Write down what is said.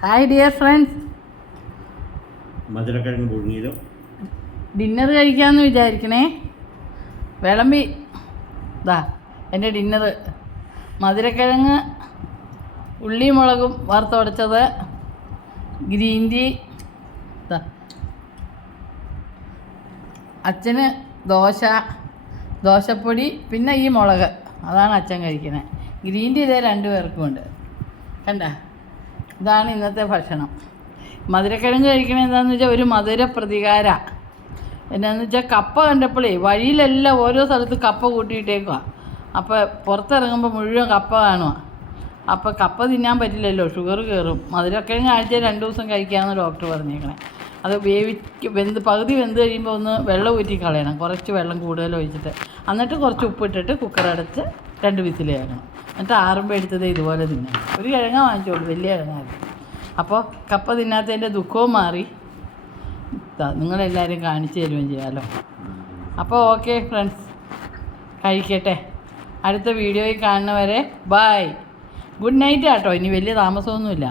Hi dear friends, മധുരക്കിഴങ്ങ് പുഴുങ്ങിയതും dinner കഴിക്കാമെന്ന് വിചാരിക്കണേ. വിളമ്പി ഇതാ എൻ്റെ ഡിന്നറ്. മധുരക്കിഴങ്ങ് ഉള്ളി മുളകും വറുത്തുടച്ചത്, ഗ്രീൻ ടീ, ഇതാ അച്ഛന് ദോശപ്പൊടി, പിന്നെ ഈ മുളക് അതാണ് അച്ഛൻ കഴിക്കണേ. ഗ്രീൻ ടീ ഇതേ 2 പേർക്കും ഉണ്ട്. കണ്ട, ഇതാണ് ഇന്നത്തെ ഭക്ഷണം. മധുരക്കിഴങ്ങ് കഴിക്കണത് എന്താണെന്ന് വെച്ചാൽ ഒരു മധുര പ്രതികാര. എന്നാന്ന് വെച്ചാൽ കപ്പ കണ്ടപ്പോഴേ വഴിയിലെല്ലാം ഓരോ സ്ഥലത്ത് കപ്പ കൂട്ടിയിട്ടേക്കുക. അപ്പോൾ പുറത്തിറങ്ങുമ്പോൾ മുഴുവൻ കപ്പ കാണുക. അപ്പോൾ കപ്പ തിന്നാൻ പറ്റില്ലല്ലോ, ഷുഗർ കയറും. മധുരക്കിഴങ്ങ് ആഴ്ചയിൽ 2 ദിവസം കഴിക്കാമെന്ന് ഡോക്ടർ പറഞ്ഞേക്കണേ. അത് പകുതി വെന്ത് കഴിയുമ്പോൾ ഒന്ന് വെള്ളം ഊറ്റി കളയണം, കുറച്ച് വെള്ളം കൂടുതൽ ഒഴിച്ചിട്ട്. എന്നിട്ട് കുറച്ച് ഉപ്പിട്ടിട്ട് കുക്കറടച്ച് 2 വിസിൽ കേൾക്കണം. എന്നിട്ട് ആറുമ്പോൾ എടുത്തത് ഇതുപോലെ തിന്നണം. ഒരു കിഴങ്ങ വാങ്ങിച്ചോളൂ, വലിയ കിഴങ്ങായിരുന്നു. അപ്പോൾ കപ്പ തിന്നാത്തതിൻ്റെ ദുഃഖവും മാറി. നിങ്ങളെല്ലാവരും കാണിച്ചു തരുകയും ചെയ്യാമല്ലോ. അപ്പോൾ ഓക്കെ ഫ്രണ്ട്സ്, കഴിക്കട്ടെ. അടുത്ത വീഡിയോയിൽ കാണുന്നവരെ ബായ്. ഗുഡ് നൈറ്റ് കേട്ടോ. ഇനി വലിയ താമസമൊന്നുമില്ല.